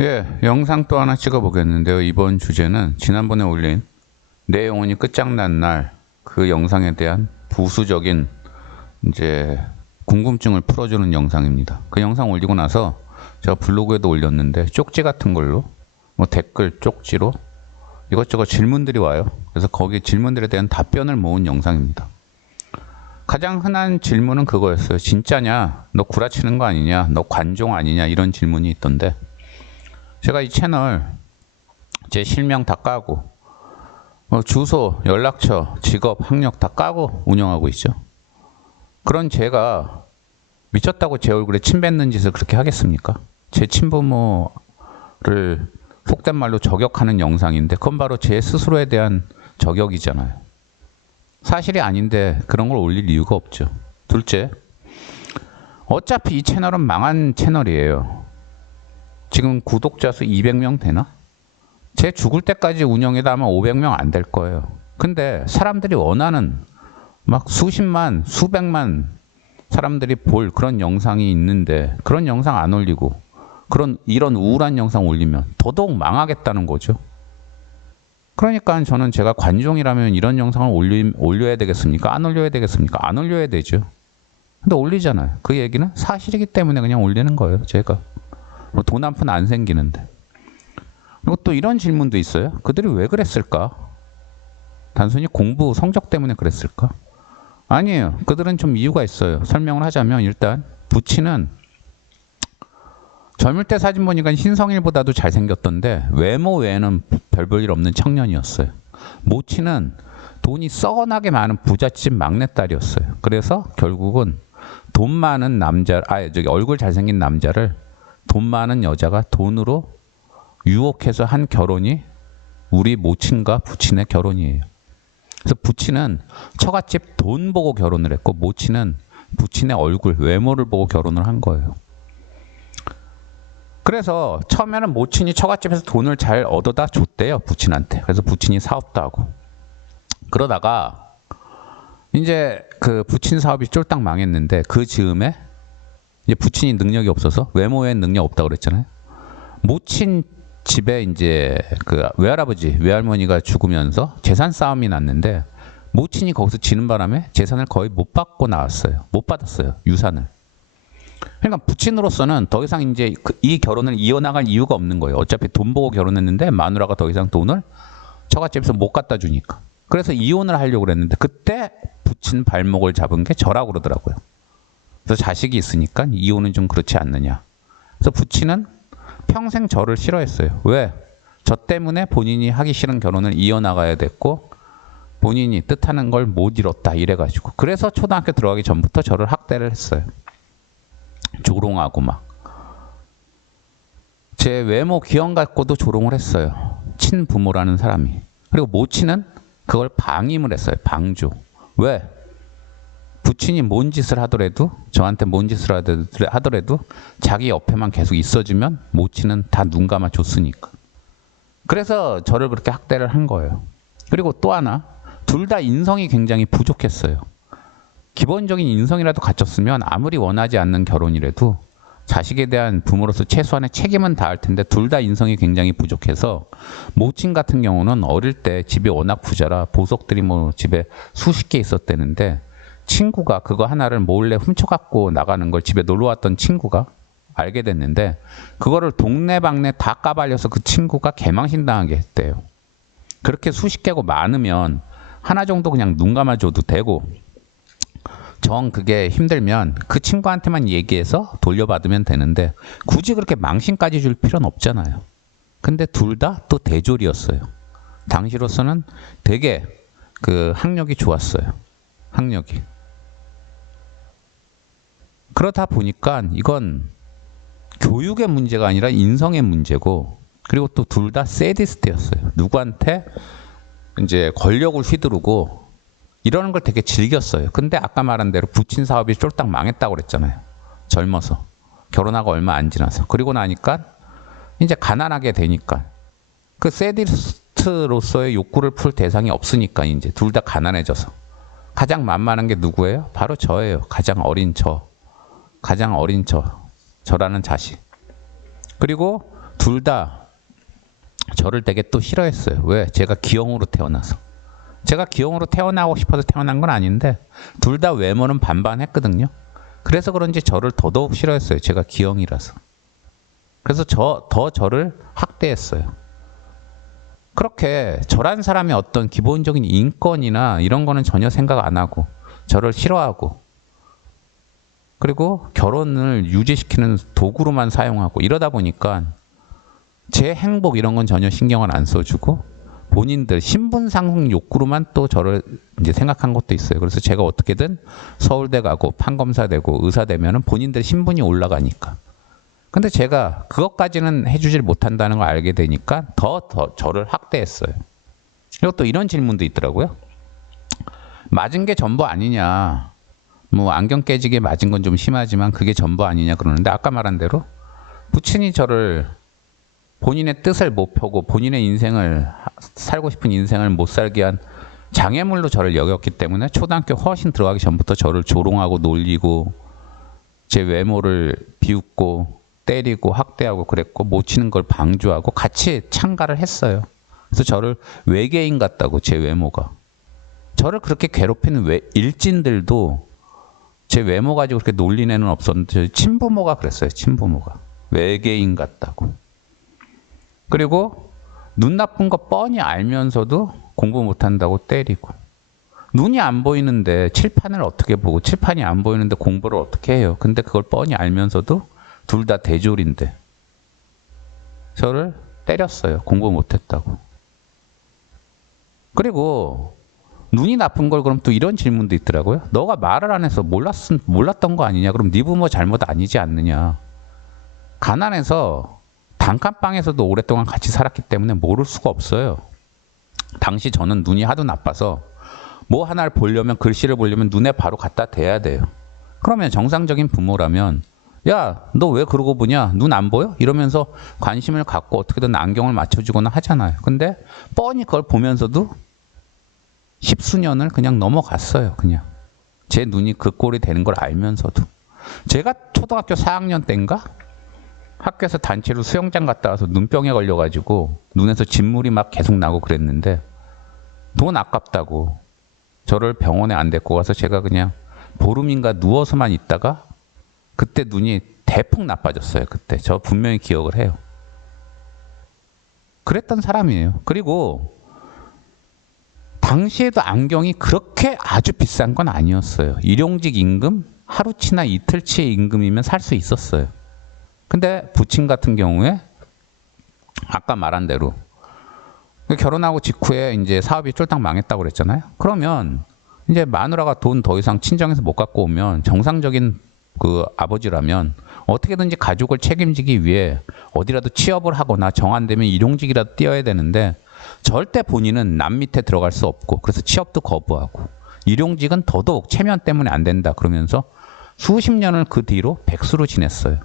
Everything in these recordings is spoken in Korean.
예, 영상 또 하나 찍어 보겠는데요. 이번 주제는 지난번에 올린 내 영혼이 끝장난 날 그 영상에 대한 부수적인 이제 궁금증을 풀어주는 영상입니다. 그 영상 올리고 나서 제가 블로그에도 올렸는데 쪽지 같은 걸로 뭐 댓글 쪽지로 이것저것 질문들이 와요. 그래서 거기 질문들에 대한 답변을 모은 영상입니다. 가장 흔한 질문은 그거였어요. 진짜냐? 너 구라치는 거 아니냐? 너 관종 아니냐? 이런 질문이 있던데, 제가 이 채널 제 실명 다 까고 주소, 연락처, 직업, 학력 다 까고 운영하고 있죠. 그런 제가 미쳤다고 제 얼굴에 침 뱉는 짓을 그렇게 하겠습니까? 제 친부모를 속된 말로 저격하는 영상인데 그건 바로 제 스스로에 대한 저격이잖아요. 사실이 아닌데 그런 걸 올릴 이유가 없죠. 둘째, 어차피 이 채널은 망한 채널이에요. 지금 구독자 수 200명 되나? 제 죽을 때까지 운영해도 아마 500명 안 될 거예요. 근데 사람들이 원하는 막 수십만, 수백만 사람들이 볼 그런 영상이 있는데 그런 영상 안 올리고 이런 우울한 영상 올리면 더더욱 망하겠다는 거죠. 그러니까 저는 제가 관종이라면 이런 영상을 올려야 되겠습니까? 안 올려야 되겠습니까? 안 올려야 되죠. 근데 올리잖아요. 그 얘기는 사실이기 때문에 그냥 올리는 거예요, 제가. 뭐 돈 한 푼 안 생기는데. 그리고 또 이런 질문도 있어요. 그들이 왜 그랬을까? 단순히 공부 성적 때문에 그랬을까? 아니에요. 그들은 좀 이유가 있어요. 설명을 하자면, 일단 부친은 젊을 때 사진 보니까 신성일보다도 잘생겼던데 외모 외에는 별 볼 일 없는 청년이었어요. 모친은 돈이 썩어나게 많은 부잣집 막내딸이었어요. 그래서 결국은 돈 많은 남자, 얼굴 잘생긴 남자를 돈 많은 여자가 돈으로 유혹해서 한 결혼이 우리 모친과 부친의 결혼이에요. 그래서 부친은 처갓집 돈 보고 결혼을 했고 모친은 부친의 얼굴, 외모를 보고 결혼을 한 거예요. 그래서 처음에는 모친이 처갓집에서 돈을 잘 얻어다 줬대요, 부친한테. 그래서 부친이 사업도 하고. 그러다가 이제 그 부친 사업이 쫄딱 망했는데 그 즈음에 이제 부친이 능력이 없어서, 외모에 능력 없다고 그랬잖아요. 모친 집에 이제 그 외할아버지, 외할머니가 죽으면서 재산 싸움이 났는데 모친이 거기서 지는 바람에 재산을 거의 못 받고 나왔어요. 못 받았어요, 유산을. 그러니까 부친으로서는 더 이상 이제 이 결혼을 이어나갈 이유가 없는 거예요. 어차피 돈 보고 결혼했는데 마누라가 더 이상 돈을 처갓집에서 못 갖다 주니까. 그래서 이혼을 하려고 그랬는데 그때 부친 발목을 잡은 게 저라고 그러더라고요. 그래서 자식이 있으니까 이혼은 좀 그렇지 않느냐. 그래서 부친은 평생 저를 싫어했어요. 왜? 저 때문에 본인이 하기 싫은 결혼을 이어나가야 됐고 본인이 뜻하는 걸 못 이뤘다 이래가지고. 그래서 초등학교 들어가기 전부터 저를 학대를 했어요. 조롱하고 막. 제 외모 귀형 갖고도 조롱을 했어요, 친부모라는 사람이. 그리고 모친은 그걸 방임을 했어요. 방조. 왜? 부친이 뭔 짓을 하더라도, 저한테 뭔 짓을 하더라도 자기 옆에만 계속 있어주면 모친은 다 눈 감아 줬으니까. 그래서 저를 그렇게 학대를 한 거예요. 그리고 또 하나, 둘 다 인성이 굉장히 부족했어요. 기본적인 인성이라도 갖췄으면 아무리 원하지 않는 결혼이라도 자식에 대한 부모로서 최소한의 책임은 다할 텐데 둘 다 인성이 굉장히 부족해서 모친 같은 경우는 어릴 때 집이 워낙 부자라 보석들이 뭐 집에 수십 개 있었대는데 친구가 그거 하나를 몰래 훔쳐갖고 나가는 걸 집에 놀러왔던 친구가 알게 됐는데 그거를 동네방네 다 까발려서 그 친구가 개망신 당하게 했대요. 그렇게 수십 개고 많으면 하나 정도 그냥 눈 감아줘도 되고, 정 그게 힘들면 그 친구한테만 얘기해서 돌려받으면 되는데 굳이 그렇게 망신까지 줄 필요는 없잖아요. 근데 둘 다 또 대졸이었어요. 당시로서는 되게 그 학력이 좋았어요. 학력이. 그러다 보니까 이건 교육의 문제가 아니라 인성의 문제고, 그리고 또 둘 다 세디스트였어요. 누구한테 이제 권력을 휘두르고 이러는 걸 되게 즐겼어요. 근데 아까 말한 대로 부친 사업이 쫄딱 망했다고 그랬잖아요. 젊어서. 결혼하고 얼마 안 지나서. 그리고 나니까 이제 가난하게 되니까 그 세디스트로서의 욕구를 풀 대상이 없으니까 이제 둘 다 가난해져서 가장 만만한 게 누구예요? 바로 저예요. 가장 어린 저. 가장 어린 저라는 자식. 그리고 둘 다 저를 되게 또 싫어했어요. 왜? 제가 기형으로 태어나서. 제가 기형으로 태어나고 싶어서 태어난 건 아닌데 둘 다 외모는 반반했거든요. 그래서 그런지 저를 더더욱 싫어했어요. 제가 기형이라서. 그래서 저를 학대했어요. 그렇게 저란 사람의 어떤 기본적인 인권이나 이런 거는 전혀 생각 안 하고 저를 싫어하고 그리고 결혼을 유지시키는 도구로만 사용하고 이러다 보니까 제 행복 이런 건 전혀 신경을 안 써주고 본인들 신분상승 욕구로만 또 저를 이제 생각한 것도 있어요. 그래서 제가 어떻게든 서울대 가고 판검사 되고 의사 되면은 본인들 신분이 올라가니까. 근데 제가 그것까지는 해주질 못한다는 걸 알게 되니까 더 저를 학대했어요. 그리고 또 이런 질문도 있더라고요. 맞은 게 전부 아니냐. 뭐 안경 깨지게 맞은 건 좀 심하지만 그게 전부 아니냐 그러는데 아까 말한 대로 부친이 저를 본인의 뜻을 못 펴고 본인의 인생을 살고 싶은 인생을 못 살게 한 장애물로 저를 여겼기 때문에 초등학교 훨씬 들어가기 전부터 저를 조롱하고 놀리고 제 외모를 비웃고 때리고 학대하고 그랬고 못 치는 걸 방조하고 같이 참가를 했어요. 그래서 저를 외계인 같다고 제 외모가. 저를 그렇게 괴롭히는 일진들도 제 외모 가지고 그렇게 놀린 애는 없었는데 친부모가 그랬어요. 친부모가. 외계인 같다고. 그리고 눈 나쁜 거 뻔히 알면서도 공부 못한다고 때리고. 눈이 안 보이는데 칠판을 어떻게 보고 칠판이 안 보이는데 공부를 어떻게 해요. 근데 그걸 뻔히 알면서도 둘 다 대졸인데 저를 때렸어요. 공부 못했다고. 그리고 눈이 나쁜 걸 그럼 또 이런 질문도 있더라고요. 너가 말을 안 해서 몰랐던 거 아니냐. 그럼 네 부모 잘못 아니지 않느냐. 가난해서 단칸방에서도 오랫동안 같이 살았기 때문에 모를 수가 없어요. 당시 저는 눈이 하도 나빠서 뭐 하나를 보려면 글씨를 보려면 눈에 바로 갖다 대야 돼요. 그러면 정상적인 부모라면 야, 너 왜 그러고 보냐? 눈 안 보여? 이러면서 관심을 갖고 어떻게든 안경을 맞춰주거나 하잖아요. 근데 뻔히 그걸 보면서도 십수년을 그냥 넘어갔어요. 그냥 제 눈이 그 꼴이 되는 걸 알면서도. 제가 초등학교 4학년 때인가 학교에서 단체로 수영장 갔다 와서 눈병에 걸려가지고 눈에서 진물이 막 계속 나고 그랬는데 돈 아깝다고 저를 병원에 안 데리고 가서 제가 그냥 보름인가 누워서만 있다가 그때 눈이 대폭 나빠졌어요. 그때 저 분명히 기억을 해요. 그랬던 사람이에요. 그리고 당시에도 안경이 그렇게 아주 비싼 건 아니었어요. 일용직 임금, 하루치나 이틀치의 임금이면 살 수 있었어요. 근데 부친 같은 경우에 아까 말한 대로 결혼하고 직후에 이제 사업이 쫄딱 망했다고 그랬잖아요. 그러면 이제 마누라가 돈 더 이상 친정에서 못 갖고 오면 정상적인 그 아버지라면 어떻게든지 가족을 책임지기 위해 어디라도 취업을 하거나 정 안 되면 일용직이라도 뛰어야 되는데 절대 본인은 남 밑에 들어갈 수 없고 그래서 취업도 거부하고 일용직은 더더욱 체면 때문에 안 된다 그러면서 수십 년을 그 뒤로 백수로 지냈어요.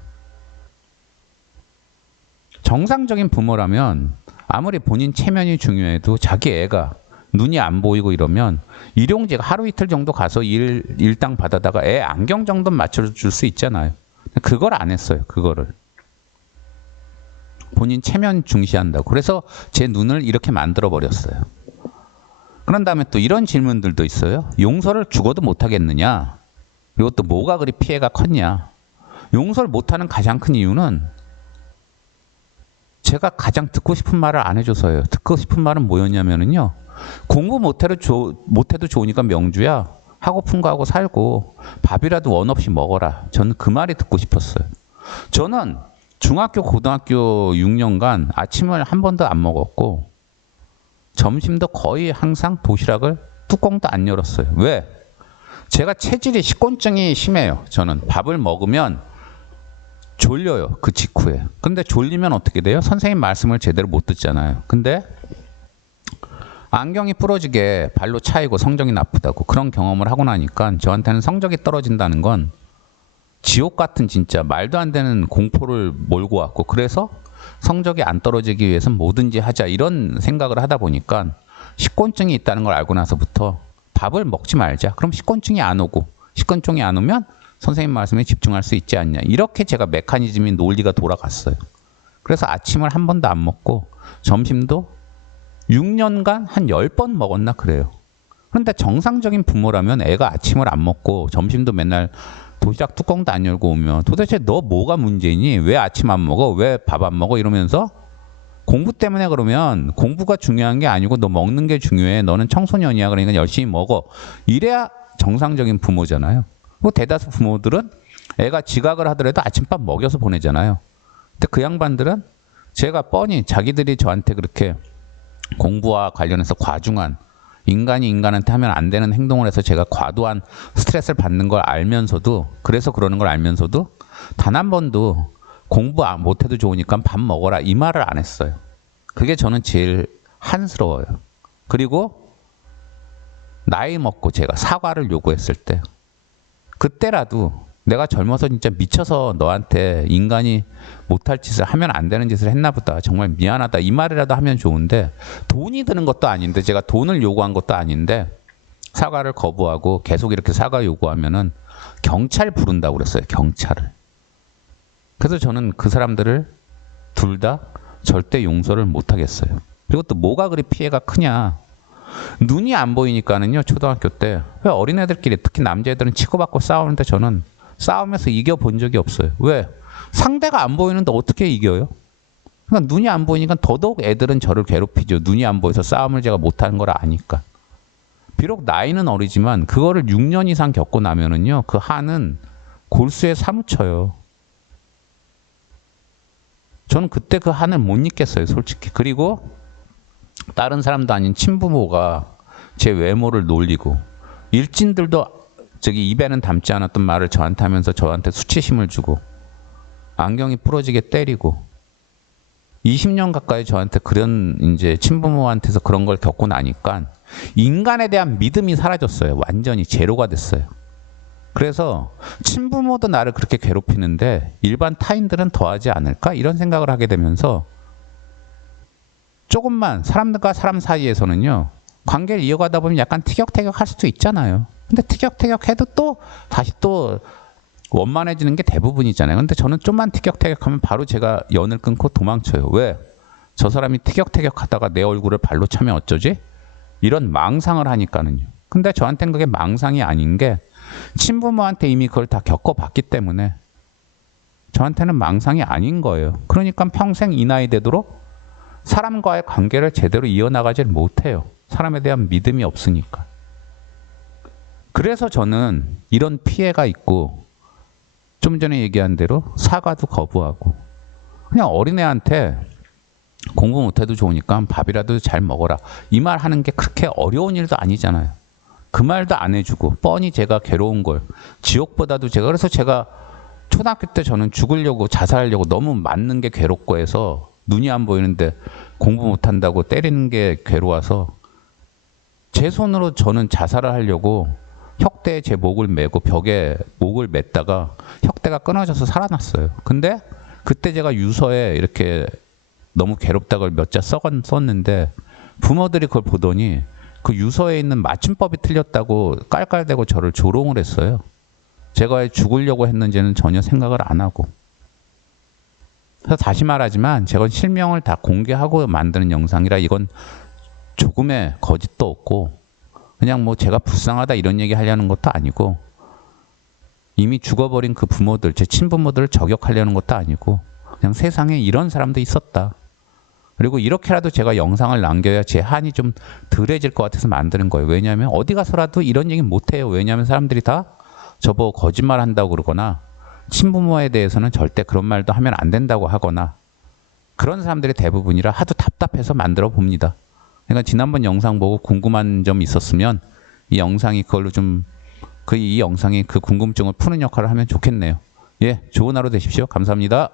정상적인 부모라면 아무리 본인 체면이 중요해도 자기 애가 눈이 안 보이고 이러면 일용직 하루 이틀 정도 가서 일당 받아다가 애 안경 정도는 맞춰줄 수 있잖아요. 그걸 안 했어요. 그거를. 본인 체면 중시한다고. 그래서 제 눈을 이렇게 만들어 버렸어요. 그런 다음에 또 이런 질문들도 있어요. 용서를 죽어도 못하겠느냐. 이것도 뭐가 그리 피해가 컸냐. 용서를 못하는 가장 큰 이유는 제가 가장 듣고 싶은 말을 안 해줘서예요. 듣고 싶은 말은 뭐였냐면요. 공부 못해도 좋으니까 명주야. 하고픈 거 하고 살고 밥이라도 원 없이 먹어라. 저는 그 말이 듣고 싶었어요. 저는 중학교, 고등학교 6년간 아침을 한 번도 안 먹었고 점심도 거의 항상 도시락을 뚜껑도 안 열었어요. 왜? 제가 체질이 식곤증이 심해요. 저는 밥을 먹으면 졸려요. 그 직후에. 근데 졸리면 어떻게 돼요? 선생님 말씀을 제대로 못 듣잖아요. 근데 안경이 부러지게 발로 차이고 성적이 나쁘다고 그런 경험을 하고 나니까 저한테는 성적이 떨어진다는 건 지옥 같은 진짜 말도 안 되는 공포를 몰고 왔고 그래서 성적이 안 떨어지기 위해서는 뭐든지 하자 이런 생각을 하다 보니까 식곤증이 있다는 걸 알고 나서부터 밥을 먹지 말자. 그럼 식곤증이 안 오고 식곤증이 안 오면 선생님 말씀에 집중할 수 있지 않냐. 이렇게 제가 메커니즘이 논리가 돌아갔어요. 그래서 아침을 한 번도 안 먹고 점심도 6년간 한 10번 먹었나 그래요. 그런데 정상적인 부모라면 애가 아침을 안 먹고 점심도 맨날 도시락 뚜껑도 안 열고 오면 도대체 너 뭐가 문제니? 왜 아침 안 먹어? 왜 밥 안 먹어? 이러면서 공부 때문에 그러면 공부가 중요한 게 아니고 너 먹는 게 중요해. 너는 청소년이야. 그러니까 열심히 먹어. 이래야 정상적인 부모잖아요. 뭐 대다수 부모들은 애가 지각을 하더라도 아침밥 먹여서 보내잖아요. 근데 그 양반들은 제가 뻔히 자기들이 저한테 그렇게 공부와 관련해서 과중한 인간이 인간한테 하면 안 되는 행동을 해서 제가 과도한 스트레스를 받는 걸 알면서도 그래서 그러는 걸 알면서도 단 한 번도 공부 못해도 좋으니까 밥 먹어라 이 말을 안 했어요. 그게 저는 제일 한스러워요. 그리고 나이 먹고 제가 사과를 요구했을 때 그때라도 내가 젊어서 진짜 미쳐서 너한테 인간이 못할 짓을 하면 안 되는 짓을 했나 보다. 정말 미안하다. 이 말이라도 하면 좋은데 돈이 드는 것도 아닌데 제가 돈을 요구한 것도 아닌데 사과를 거부하고 계속 이렇게 사과 요구하면은 경찰 부른다고 그랬어요. 경찰을. 그래서 저는 그 사람들을 둘 다 절대 용서를 못 하겠어요. 그리고 또 뭐가 그리 피해가 크냐. 눈이 안 보이니까는요. 초등학교 때 왜 어린애들끼리 특히 남자애들은 치고받고 싸우는데 저는 싸움에서 이겨본 적이 없어요. 왜? 상대가 안 보이는데 어떻게 이겨요? 그러니까 눈이 안 보이니까 더더욱 애들은 저를 괴롭히죠. 눈이 안 보여서 싸움을 제가 못하는 걸 아니까. 비록 나이는 어리지만 그거를 6년 이상 겪고 나면은요. 그 한은 골수에 사무쳐요. 저는 그때 그 한을 못 잊겠어요. 솔직히. 그리고 다른 사람도 아닌 친부모가 제 외모를 놀리고 일진들도 저기 입에는 담지 않았던 말을 저한테 하면서 저한테 수치심을 주고 안경이 부러지게 때리고 20년 가까이 저한테 그런 이제 친부모한테서 그런 걸 겪고 나니까 인간에 대한 믿음이 사라졌어요. 완전히 제로가 됐어요. 그래서 친부모도 나를 그렇게 괴롭히는데 일반 타인들은 더하지 않을까? 이런 생각을 하게 되면서 조금만 사람들과 사람 사이에서는요. 관계를 이어가다 보면 약간 티격태격 할 수도 있잖아요. 근데 티격태격 해도 또 다시 또 원만해지는 게 대부분이잖아요. 근데 저는 좀만 티격태격하면 바로 제가 연을 끊고 도망쳐요. 왜? 저 사람이 티격태격 하다가 내 얼굴을 발로 차면 어쩌지? 이런 망상을 하니까는요. 근데 저한테는 그게 망상이 아닌 게 친부모한테 이미 그걸 다 겪어봤기 때문에 저한테는 망상이 아닌 거예요. 그러니까 평생 이 나이 되도록 사람과의 관계를 제대로 이어나가질 못해요. 사람에 대한 믿음이 없으니까. 그래서 저는 이런 피해가 있고 좀 전에 얘기한 대로 사과도 거부하고 그냥 어린애한테 공부 못해도 좋으니까 밥이라도 잘 먹어라. 이 말 하는 게 그렇게 어려운 일도 아니잖아요. 그 말도 안 해주고 뻔히 제가 괴로운 걸 지옥보다도 그래서 제가 초등학교 때 저는 죽으려고 자살하려고 너무 맞는 게 괴롭고 해서 눈이 안 보이는데 공부 못한다고 때리는 게 괴로워서 제 손으로 저는 자살을 하려고 혁대에 제 목을 메고 벽에 목을 맸다가 혁대가 끊어져서 살아났어요. 근데 그때 제가 유서에 이렇게 너무 괴롭다고 몇 자 썼는데 부모들이 그걸 보더니 그 유서에 있는 맞춤법이 틀렸다고 깔깔대고 저를 조롱을 했어요. 제가 왜 죽으려고 했는지는 전혀 생각을 안 하고. 그래서 다시 말하지만 제가 실명을 다 공개하고 만드는 영상이라 이건 조금의 거짓도 없고 그냥 뭐 제가 불쌍하다 이런 얘기 하려는 것도 아니고 이미 죽어버린 그 부모들, 제 친부모들을 저격하려는 것도 아니고 그냥 세상에 이런 사람도 있었다. 그리고 이렇게라도 제가 영상을 남겨야 제 한이 좀 덜해질 것 같아서 만드는 거예요. 왜냐하면 어디 가서라도 이런 얘기 못해요. 왜냐하면 사람들이 다 저보고 거짓말한다고 그러거나 친부모에 대해서는 절대 그런 말도 하면 안 된다고 하거나 그런 사람들이 대부분이라 하도 답답해서 만들어 봅니다. 그러니까 지난번 영상 보고 궁금한 점 있었으면 이 영상이 그걸로 좀 이 영상이 그 궁금증을 푸는 역할을 하면 좋겠네요. 예, 좋은 하루 되십시오. 감사합니다.